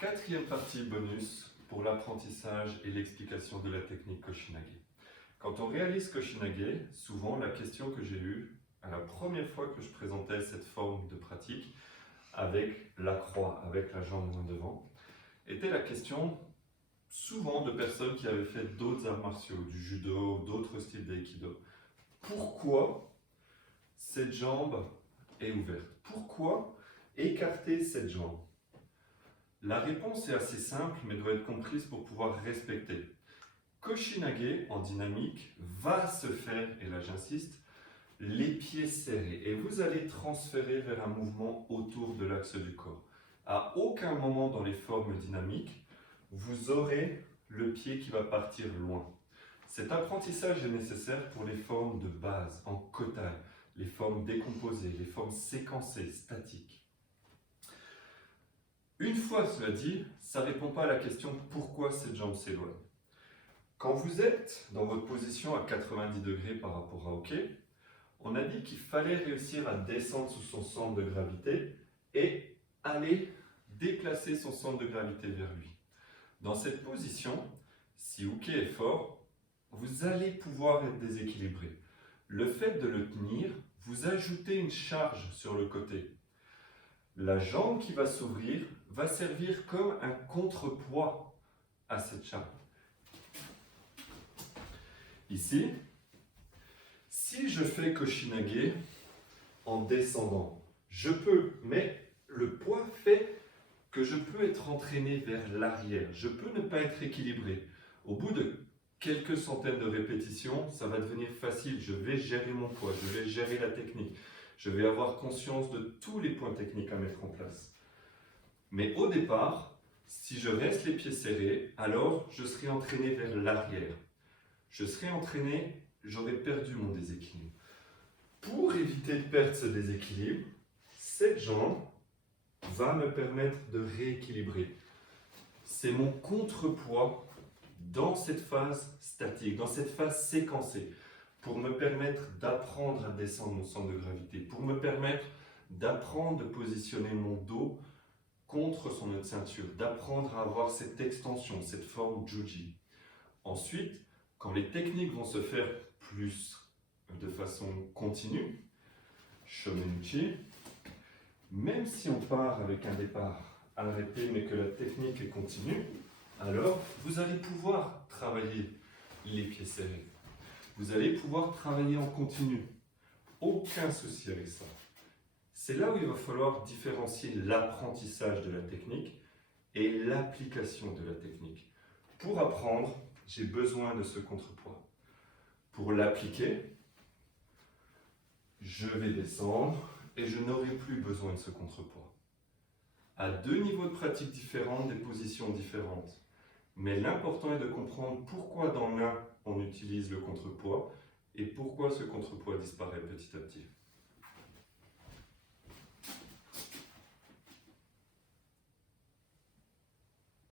Quatrième partie bonus pour l'apprentissage et l'explication de la technique Koshinage. Quand on réalise Koshinage, souvent la question que j'ai eue à la première fois que je présentais cette forme de pratique avec la croix, avec la jambe loin devant, était la question souvent de personnes qui avaient fait d'autres arts martiaux, du judo, d'autres styles d'aïkido. Pourquoi cette jambe est ouverte? Pourquoi écarter cette jambe? La réponse est assez simple, mais doit être comprise pour pouvoir respecter. Koshinage, en dynamique, va se faire, et là j'insiste, les pieds serrés. Et vous allez transférer vers un mouvement autour de l'axe du corps. À aucun moment dans les formes dynamiques, vous aurez le pied qui va partir loin. Cet apprentissage est nécessaire pour les formes de base, en kotai, les formes décomposées, les formes séquencées, statiques. Une fois cela dit, ça ne répond pas à la question pourquoi cette jambe s'éloigne. Quand vous êtes dans votre position à 90 degrés par rapport à OK, on a dit qu'il fallait réussir à descendre sous son centre de gravité et aller déplacer son centre de gravité vers lui. Dans cette position, si OK est fort, vous allez pouvoir être déséquilibré. Le fait de le tenir, vous ajoutez une charge sur le côté. La jambe qui va s'ouvrir va servir comme un contrepoids à cette charge. Ici, si je fais Koshinage en descendant, je peux, mais le poids fait que je peux être entraîné vers l'arrière. Je peux ne pas être équilibré. Au bout de quelques centaines de répétitions, ça va devenir facile. Je vais gérer mon poids, je vais gérer la technique. Je vais avoir conscience de tous les points techniques à mettre en place. Mais au départ, si je reste les pieds serrés, alors je serai entraîné vers l'arrière. Je serai entraîné, j'aurai perdu mon déséquilibre. Pour éviter de perdre ce déséquilibre, cette jambe va me permettre de rééquilibrer. C'est mon contrepoids dans cette phase statique, dans cette phase séquencée, pour me permettre d'apprendre à descendre mon centre de gravité, pour me permettre d'apprendre de positionner mon dos contre son nœud de ceinture, d'apprendre à avoir cette extension, cette forme juji. Ensuite, quand les techniques vont se faire plus de façon continue, Shomenuchi, même si on part avec un départ arrêté mais que la technique est continue, alors vous allez pouvoir travailler les pieds serrés. Vous allez pouvoir travailler en continu. Aucun souci avec ça. C'est là où il va falloir différencier l'apprentissage de la technique et l'application de la technique. Pour apprendre, j'ai besoin de ce contrepoids. Pour l'appliquer, je vais descendre et je n'aurai plus besoin de ce contrepoids. À deux niveaux de pratique différents, des positions différentes. Mais l'important est de comprendre pourquoi dans l'un on utilise le contrepoids et pourquoi ce contrepoids disparaît petit à petit.